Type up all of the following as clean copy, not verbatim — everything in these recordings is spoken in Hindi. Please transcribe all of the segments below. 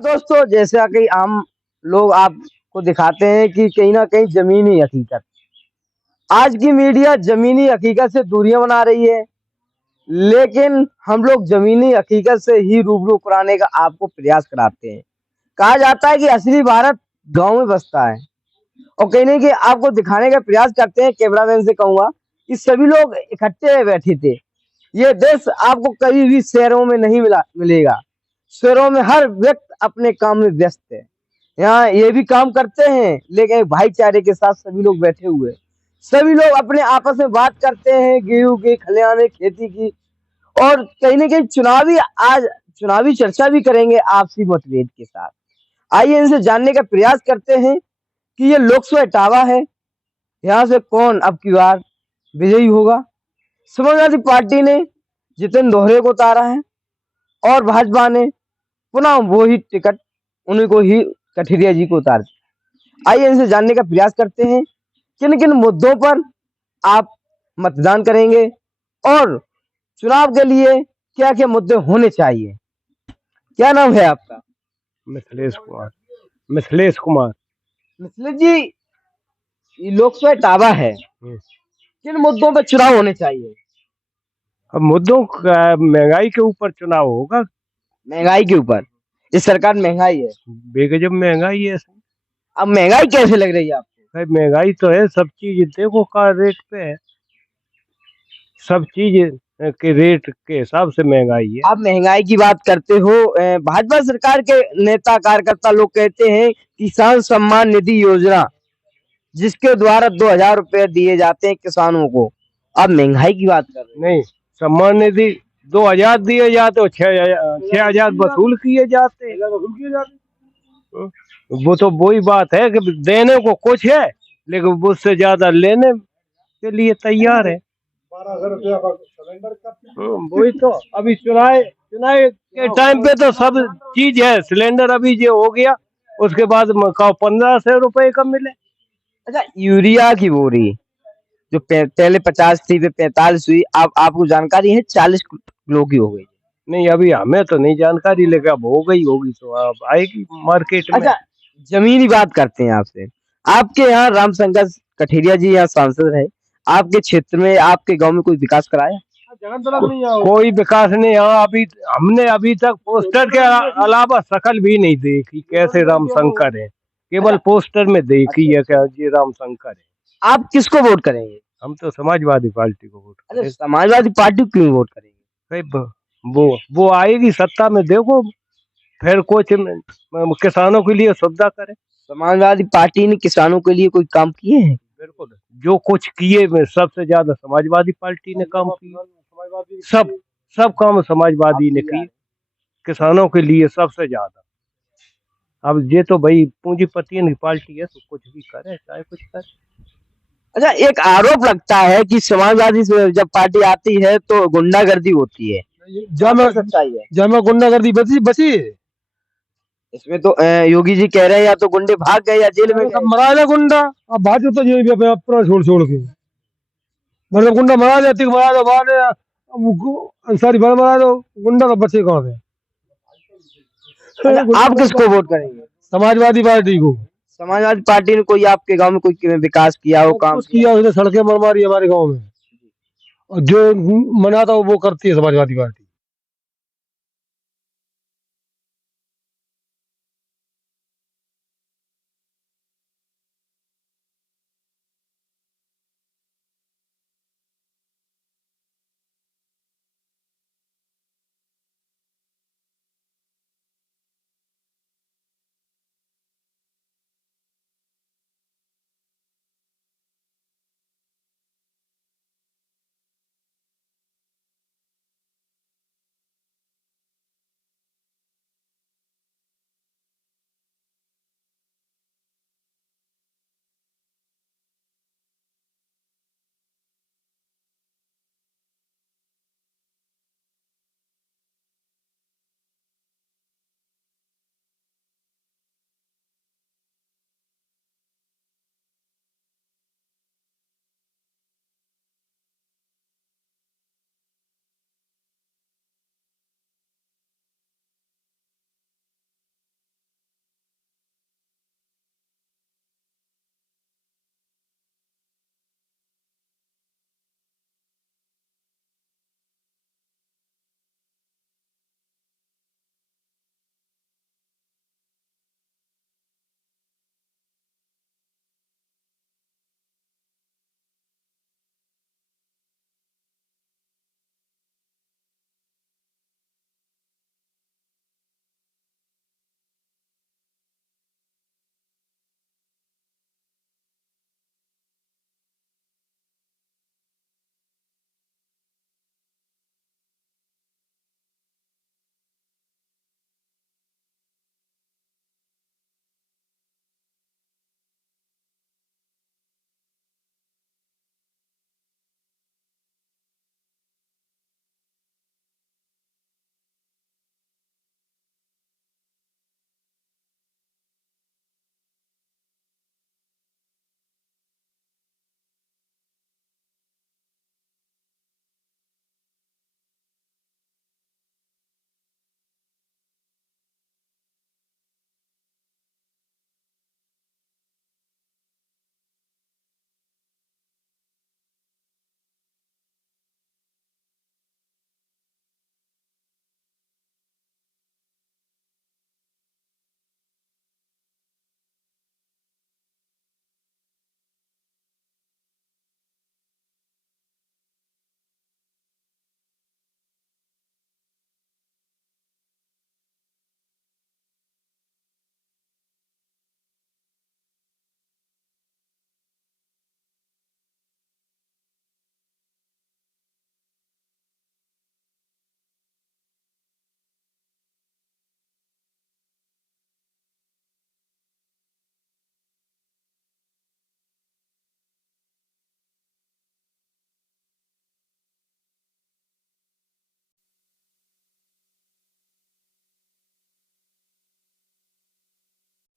दोस्तों, जैसा कि हम लोग आपको दिखाते हैं कि कहीं न कहीं ज़मीनी हकीकत। आज की मीडिया ज़मीनी हकीकत से दूरियाँ बना रही है, लेकिन हम लोग ज़मीनी हकीकत से ही रूबरू कराने का आपको प्रयास कराते हैं। कहा जाता है कि असली भारत गाँव में बसता है और कहीं न कहीं आपको दिखाने का प्रयास करते हैं, कैमरामैन से कहूँगा कि सभी लोग इकट्ठे बैठे थे। ये देश आपको कहीं भी शहरों में नहीं मिलेगा। शहरों में हर व्यक्ति अपने काम में व्यस्त है। यहाँ ये भी काम करते हैं, लेकिन एक भाईचारे के साथ सभी लोग बैठे हुए हैं। सभी लोग अपने आपस में बात करते हैं गेहूँ की, खलिहान खेती की और कहीं न कहीं चुनावी चर्चा भी करेंगे आपसी मतभेद के साथ। आइए इनसे जानने का प्रयास करते हैं कि ये लोकसभा इटावा है, यहाँ से कौन अब की बार विजयी होगा? समाजवादी पार्टी ने जितेंद्र दोहरे को उतारा है और भाजपा ने पुनः वो ही टिकट उन्हीं को ही कठिरिया जी को उतार दिया। आइए इनसे जानने का प्रयास करते हैं किन किन मुद्दों पर आप मतदान करेंगे और चुनाव के लिए क्या क्या मुद्दे होने चाहिए। क्या नाम है आपका? मिथिलेश कुमार। मिथिलेश कुमार। मिथिलेश जी, ये लोकसभा टावा है, किन मुद्दों पर चुनाव होने चाहिए? अब मुद्दों का महंगाई के ऊपर चुनाव होगा। महंगाई के ऊपर? इस सरकार महंगाई है, बेगजब महंगाई है। अब महंगाई कैसे लग रही है आपको? भाई महंगाई तो है, सब चीज देखो का रेट पे है, सब चीज के रेट के हिसाब से महंगाई है। आप महंगाई की बात करते हो, भाजपा सरकार के नेता कार्यकर्ता लोग कहते हैं किसान सम्मान निधि योजना जिसके द्वारा 2,000 रुपए दिए जाते हैं किसानों को। अब महंगाई की बात कर रहे हैं। नहीं, सम्मान निधि 2,000 दिए जाते और 6,000 वसूल किए जाते। वो तो वही बात है कि देने को कुछ है, लेकिन उससे ज्यादा लेने के लिए तैयार है। 12,000 रुपया सिलेंडर का। वही तो अभी चुनाव चुनाव के टाइम पे तो सब चीज है, सिलेंडर अभी जो हो गया उसके बाद 1,500 रुपए का मिले। अच्छा, यूरिया की बोरी जो पहले 50 थी, फिर 45 हुई, अब आपको जानकारी है 40 किलो की हो गई। नहीं, अभी हमें तो नहीं जानकारी, लेकिन अब हो गई होगी तो अब आएगी मार्केट में। अच्छा, जमीनी बात करते हैं आपसे। आपके यहाँ रामशंकर कठेरिया जी यहाँ सांसद है, आपके क्षेत्र में आपके गांव में कोई विकास कराया? कोई विकास नहीं। हाँ, अभी हमने अभी तक पोस्टर के अलावा शकल भी नहीं देखी कैसे राम शंकर है, केवल अच्छा, पोस्टर में देखी है क्या ये राम शंकर है। आप किसको वोट करेंगे? हम तो समाजवादी पार्टी को वोट अच्छा, करेंगे। समाजवादी पार्टी को क्यों वोट करेंगे? भाई वो आएगी सत्ता में, देखो फिर कुछ किसानों के लिए सुविधा करे। समाजवादी पार्टी ने किसानों के लिए कोई काम किए हैं? बिल्कुल, जो कुछ किए में सबसे ज्यादा समाजवादी पार्टी ने काम किए। सब सब काम समाजवादी ने किए किसानों के लिए सबसे ज्यादा। अब ये तो भाई पूंजीपतियों की पार्टी है तो कुछ भी करे, चाहे कुछ करे। अच्छा, एक आरोप लगता है कि समाजवादी से जब पार्टी आती है तो गुंडागर्दी होती है, जहाँ सच्चाई है? जहाँ गुंडागर्दी बची बची इसमें तो योगी जी कह रहे हैं या तो गुंडे भाग गए या जेल में सब गए। मरा ले गुंडा। अब भाजपा तो ये भी अपना छोड़ छोड़ के मतलब गुंडा मरा ले, तिक मरा दो बाद अंसारी भर मरा दो, गुंडा तो बचे कहाँ से। अच्छा, आप किसको वोट करेंगे? समाजवादी पार्टी को। समाजवादी पार्टी ने कोई आपके गांव में कोई विकास किया हो, काम कुछ किया उसने, सड़कें मरमारी हमारे गाँव में, और जो मना था वो करती है समाजवादी पार्टी।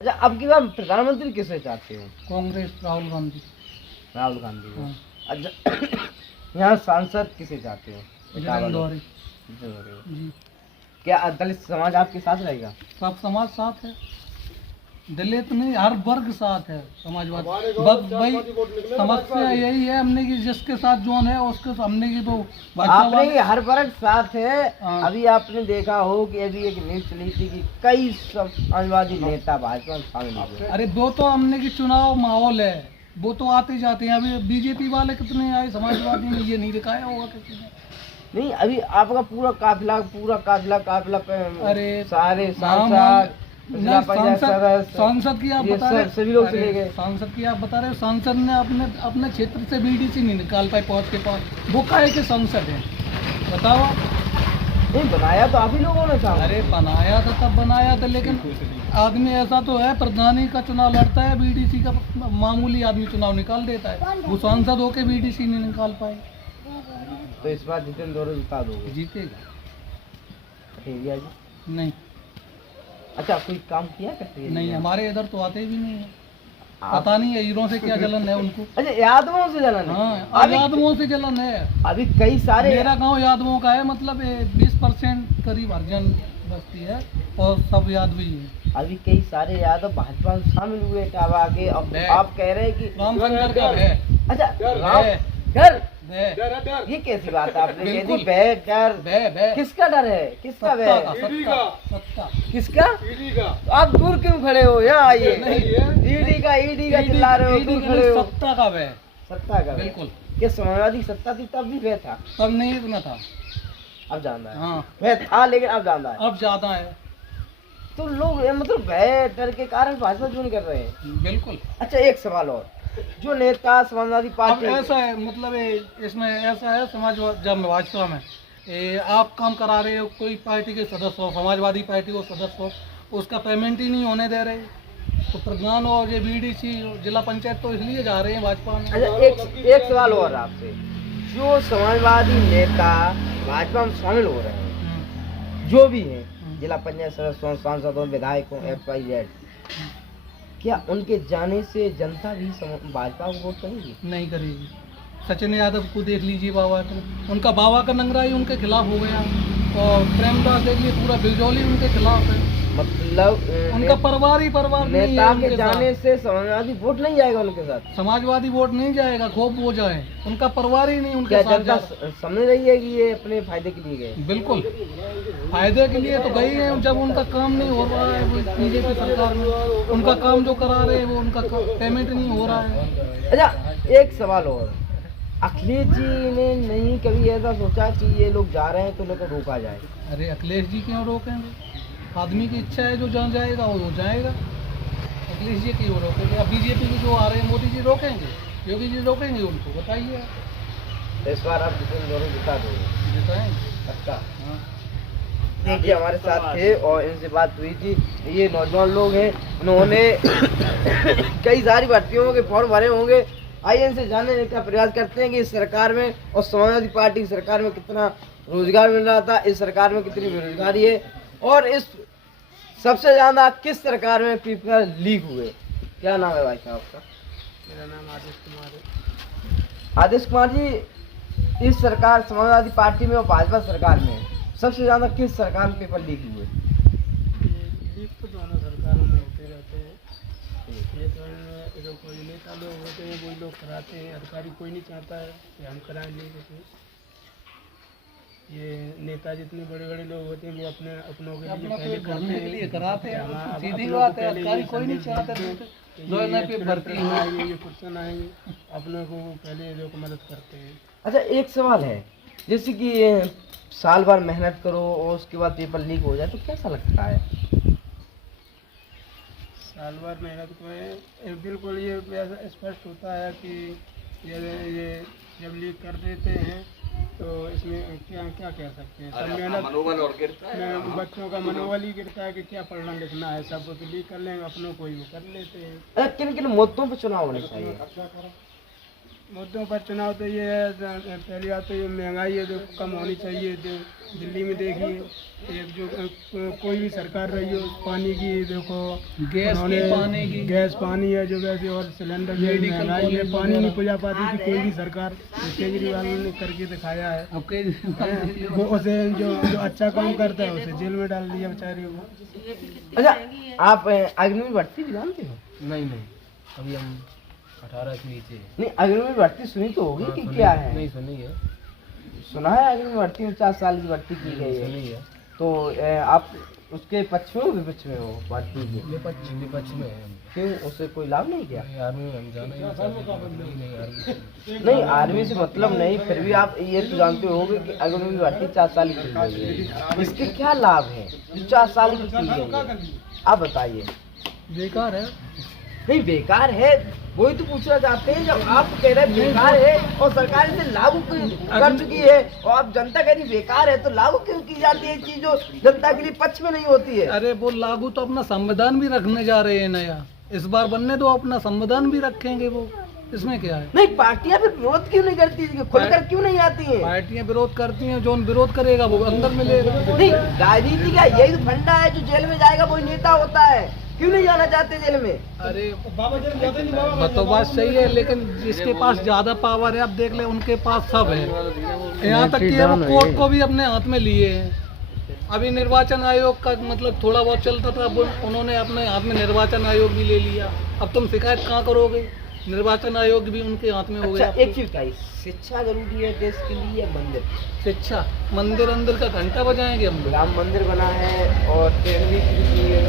अच्छा, अब की बार प्रधानमंत्री किसे चाहते हो? कांग्रेस, राहुल गांधी। राहुल गांधी को। हाँ। अच्छा, यहाँ सांसद किसे चाहते हो? जलन द्वारे जी। जी। क्या दलित समाज आपके साथ रहेगा? सब समाज साथ है, दलित नहीं, हर वर्ग साथ है समाजवादी। बस भाई समस्या यही है हमने की जिसके साथ जोन है उसके हमने की तो भाजपा आपने वाले। कि हर वर्ग साथ है। हाँ। अभी आपने देखा हो कि अभी एक न्यूज चली थी कि कई समाजवादी नेता भाजपा में शामिल हुए। अरे वो तो हमने की चुनाव माहौल है, वो तो आते जाते हैं। अभी बीजेपी वाले कितने आए, समाजवादी ने ये नहीं दिखाया होगा किसी ने। नहीं, अभी आपका पूरा काफिला अरे सारे हाँ, सांसद, जिला नहीं, पंचायत सदस्य, सांसद की आप ये बता रहे, सभी लोग अरे, चले गए। सांसद की आप बता रहे हो, सांसद ने अपने अपने क्षेत्र से बीडीसी नहीं निकाल पाए पहुंच के पास, वो काहे के सांसद है बताओ आप? नहीं, बनाया तो आप ही लोगों ने था। अरे बनाया था, तब बनाया था, लेकिन आदमी ऐसा तो है, प्रधानी का चुनाव लड़ता है, बीडीसी का मामूली आदमी चुनाव निकाल देता है, वो सांसद होके बीडीसी नहीं निकाल पाए। तो इस बार जितेंद्र दौरे जिता दोगे? जीतेगा कटेरिया जी? नहीं, अच्छा, कोई काम किया कटेरिया? नहीं, हमारे इधर तो आते भी नहीं है, आप- पता नहीं है हीरों से क्या जलन है उनको। अच्छा, यादवों से जलन है? हाँ, अभी यादवों से जलन है। अभी कई सारे मेरा गांव यादवों का है, मतलब 20% करीब हरिजन बस्ती है और सब यादवी है। अभी कई सारे यादव भाजपा में शामिल हुए अब आगे। अब है। आप कह रहे हैं कि रामशंकर का है। अच्छा, है। डर, है। ये कैसी बात है? आपने कह दी बिल्कुल। भय, डर। बे किसका डर है? किसका सत्ता भय? का, सत्ता। किसका? तो आप दूर क्यों खड़े हो? यहाँ आइए। ईडी का चिल्ला रहे हो, दूर खड़े हो। सत्ता का भय, सत्ता का भय। बिल्कुल। ये समाजवादी सत्ता थी तब भी भय था, तब नहीं इतना था। अब जानता है। हाँ, भय था लेकिन अब जानता है। अब ज्यादा है। तो लोग मतलब भय डर के कारण भाजपा क्यों नहीं कर रहे हैं? बिल्कुल। अच्छा, एक सवाल और, जो नेता समाजवादी अब पार्टी ऐसा है, मतलब इसमें ऐसा है, जब भाजपा में आप काम करा रहे हो, कोई पार्टी के सदस्य हो, समाजवादी पार्टी को सदस्य हो, उसका पेमेंट ही नहीं होने दे रहे, तो प्रधान और ये बीडीसी जिला पंचायत तो इसलिए जा रहे हैं भाजपा में। अच्छा, एक सवाल और आपसे, जो समाजवादी नेता भाजपा में शामिल हो रहे हैं, जो भी हैं, जिला पंचायत सदस्यों, सांसदों, विधायकों, XYZ, क्या उनके जाने से जनता भी भाजपा को वोट करेगी? नहीं करेगी। सचिन यादव को देख लीजिए, बाबा को, उनका बाबा का नंगरा ही उनके खिलाफ हो गया, और प्रेमदास देख लीजिए, पूरा बिजौली उनके खिलाफ है। मतलब उनका परिवार ही परिवार नहीं है नेता उनके के जाने से समाजवादी वोट नहीं जाएगा उनके साथ? समाजवादी वोट नहीं जाएगा, खूब वो जाए, उनका परिवार ही नहीं उनके क्या साथ जनता जा। समझ रही है कि ये अपने फायदे के लिए गए? बिल्कुल, फायदे के लिए तो गई है, जब उनका काम नहीं हो रहा है, वो बीजेपी सरकार में उनका काम जो करा रहे हैं, वो उनका पेमेंट नहीं हो रहा है। अच्छा, एक सवाल और, अखिलेश जी ने नहीं कभी ऐसा सोचा कि ये लोग जा रहे हैं तो लोगों को रोका जाए? अरे अखिलेश जी क्यों रोकेंगे? आदमी की इच्छा है, जो जहाँ जाएगा वो जाएगा। अखिलेश जी क्यों रोकेंगे? अब बीजेपी के जो आ रहे हैं, मोदी जी रोकेंगे, योगी जी रोकेंगे उनको? बताइए। इस बार आप जितेंद्र दौरे जिता दोगे? जिताएंगे। अच्छा, हाँ। देखिए, हमारे साथ थे और इनसे बात हुई थी। ये नौजवान लोग हैं, उन्होंने कई सारी भर्तियों के फॉर्म भरे होंगे। आइए इनसे जानने का प्रयास करते हैं कि इस सरकार में और समाजवादी पार्टी की सरकार में कितना रोजगार मिल रहा था, इस सरकार में कितनी बेरोजगारी है, और इस सबसे ज्यादा किस सरकार में पेपर लीक हुए। क्या नाम है भाई साहब आपका? मेरा नाम आदेश कुमार है। आदेश कुमार जी, इस सरकार समाजवादी पार्टी में और भाजपा सरकार में सबसे ज्यादा किस सरकार में पेपर लीक हुए? लीक तो दोनों सरकारों में होते रहते हैं, ये तो जो कोई नेता लोग होते हैं वही लोग कराते हैं, अधिकारी कोई नहीं चाहता है कि हम कराएं लीक। ये नेता जितने बड़े बड़े लोग होते हैं वो अपने अपनों के लिए पहले करने के लिए कराते हैं, सीधी बात है, अधिकारी कोई नहीं चाहता जो ना पे भर्ती आएंगे, ये क्वेश्चन आएंगे, अपनों को पहले लोग मदद करते हैं। अच्छा, एक सवाल है, जैसे कि साल भर मेहनत करो और उसके बाद पेपर लीक हो जाए तो कैसा लगता है? साल भर मेहनत को बिल्कुल ये स्पष्ट होता है कि ये जब लीक कर देते हैं तो इसमें क्या क्या कह सकते हैं, सब मेहनत, मनोबल और गिरता है, बच्चों का मनोबल ही गिरता है कि क्या पढ़ना लिखना है, सब तो लीक कर लेंगे, अपनों को ही वो कर लेते हैं। अच्छा, किन किन मुद्दों पर चुनाव होने चाहिए? मुद्दों पर चुनाव तो ये है, पहली बात तो ये महंगाई है जो कम होनी चाहिए। जो दिल्ली में देखिए एक जो कोई भी सरकार रही हो, पानी की देखो, गैस पानी है जो वैसे, और सिलेंडर की महंगाई है, पानी नहीं पुजा पाती थी कोई भी सरकार। केजरीवाल ने करके दिखाया है। वो उसे जो अच्छा काम करता है उसे जेल में डाल दिया बेचारे को। अच्छा, आप अग्नि भर्ती भी जानते हो? नहीं अभी हम 18 के नीचे हैं। नहीं, अग्नि भर्ती सुनी तो होगी कि क्या है? नहीं सुनी है। सुना है अग्नि भर्ती में 50 साल की भर्ती की गई है। सुनी है। तो आप उसके पक्ष में हो विपक्ष में हो भर्ती के? विपक्ष में है। क्यों, उससे कोई लाभ नहीं क्या? आर्मी में हम जाना ही नहीं चाहते। नहीं, आर्मी से मतलब नहीं, फिर भी आप ये तो जानते होंगे कि अग्नि भर्ती 4 साल की की गई है। इसके क्या लाभ है जो 4 साल की गई है? आप बताइए। बेकार है। नहीं, बेकार है वही तो पूछना चाहते हैं। जब आप कह रहे हैं बेकार है और सरकार इसे लागू कर चुकी है और आप जनता कह रही बेकार है, तो लागू क्यों की जाती है चीज जो जनता के लिए पक्ष में नहीं होती है? अरे वो लागू तो अपना संविधान भी रखने जा रहे हैं नया, इस बार बनने दो, अपना संविधान भी रखेंगे वो, इसमें क्या है? नहीं, पार्टियां फिर विरोध क्यों नहीं करती, खुलकर क्यों नहीं आती हैं? पार्टियां विरोध करती हैं, जो विरोध करेगा वो अंदर मिलेगा। नहीं, राजनीति का यही तो फंडा है, जो जेल में जाएगा वही नेता होता है। क्यों नहीं जाना चाहते जेल में? अरे तो बात सही है, लेकिन जिसके पास ज्यादा पावर है, आप देख ले उनके पास सब है। यहाँ तक कि वो कोर्ट को भी अपने हाथ में लिए हैं। अभी निर्वाचन आयोग का मतलब थोड़ा बहुत चलता था, उन्होंने अपने हाथ में निर्वाचन आयोग भी ले लिया। अब तुम शिकायत कहाँ करोगे? निर्वाचन आयोग भी उनके हाथ में हो गया। अच्छा, एक चीज बताइए, शिक्षा जरूरी है देश के लिए या मंदिर? शिक्षा, मंदिर अंदर का घंटा बजाएंगे हम लोग। राम मंदिर बना है और ट्रेन भी फ्री की है,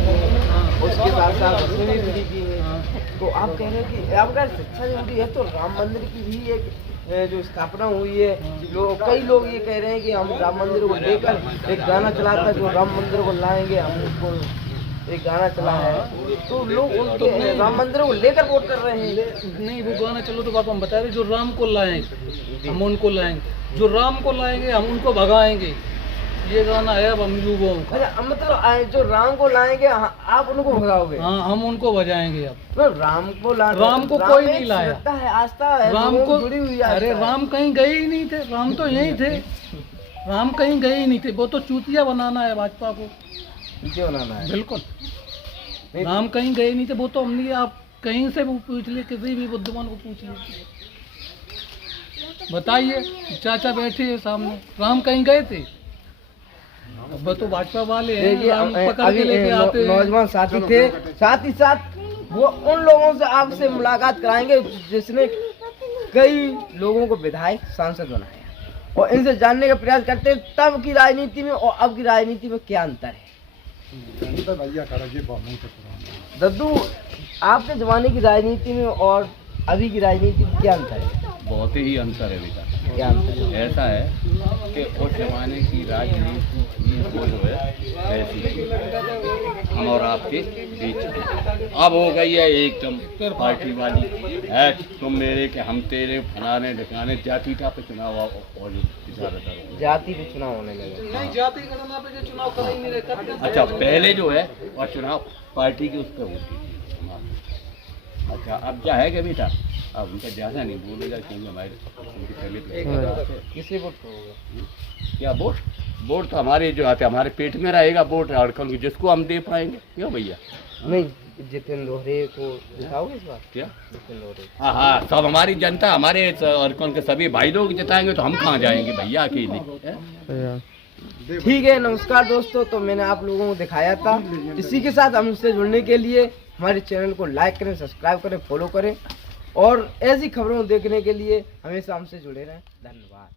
उसके साथ साथ बसें भी फ्री की है। तो आप कह रहे हैं कि अगर शिक्षा जरूरी है तो राम मंदिर की भी एक जो स्थापना हुई है, कई लोग ये कह रहे हैं कि हम राम मंदिर को लेकर एक गाना चला था, जो राम मंदिर को लाएंगे हम उसको, एक गाना चला है, तो लोग उनके राम मंदिर को लेकर वोट कर रहे हैं। नहीं, वो गाना चलो तो बाबा हम बता रहे, जो राम को लाएंगे हम उनको लाएंगे, जो राम को लाएंगे हम उनको भगाएंगे, ये गाना है अब हम युवाओं का। अच्छा, मतलब जो राम को लाएंगे आप उनको भगाओगे? हाँ, हम उनको बजाएंगे। अब तो राम को कोई नहीं लाया, है, आस्था है, राम को जुड़ी हुई है। अरे राम कहीं गए ही नहीं थे, राम तो यहीं थे, राम कहीं गए ही नहीं थे। वो तो चूतिया बनाना है भाजपा को, पीछे बनाना है। बिल्कुल, राम कहीं गए नहीं थे। वो तो हमने, आप कहीं से भी पूछ लिए, किसी भी बुद्धिमान को पूछ लिए, बताइए। चाचा बैठे हैं सामने, राम कहीं गए थे? अब तो भाजपा वाले हैं, राम पकड़ के लेके आते हैं। नौजवान साथी थे, साथ ही साथ वो उन लोगों से आपसे मुलाकात कराएंगे जिसने कई लोगों को विधायक सांसद बनाया, और इनसे जानने का प्रयास करते हैं तब की राजनीति में और अब की राजनीति में क्या अंतर है। दद्दू, आपके जमाने की राजनीति में और अभी की राजनीति में क्या अंतर है? बहुत ही अंतर है बेटा। क्या अंतर है? ऐसा है कि उस जमाने की राजनीति वो जो है ऐसी हम और आपके बीच में अब हो गई है एकदम पार्टी वाली है, तुम मेरे के हम तेरे, फलाने ढिकाने, जाति का पे चुनाव और जाति पे चुनाव होने लगे। नहीं, जाति गणना पे जो चुनाव कर ही नहीं रहे, करते हैं। अच्छा, पहले जो है और चुनाव पार्टी के उस पर होती थी। अच्छा, अब क्या है कि बेटा, अब उनका ज़्यादा नहीं बोलेगा क्योंकि हमारे उनकी तबीयत किसी वोट करोगे? क्या वोट तो हमारे जो आते हमारे पेट में रहेगा वोट, अड़कल जिसको हम दे पाएंगे। क्यों भैया? नहीं, जितेंद्र दोहरे को दिखाओगे इस बार? क्या? जितेंद्र दोहरे। हाँ, सब हमारी जनता, हमारे अड़कल के सभी भाई लोग जिताएंगे तो हम कहाँ जाएंगे भैया अकेले? ठीक है, नमस्कार दोस्तों, तो मैंने आप लोगों को दिखाया था। इसी के साथ हमसे जुड़ने के लिए हमारे चैनल को लाइक करें, सब्सक्राइब करें, फॉलो करें, और ऐसी खबरों देखने के लिए हमेशा हमसे जुड़े रहें। धन्यवाद।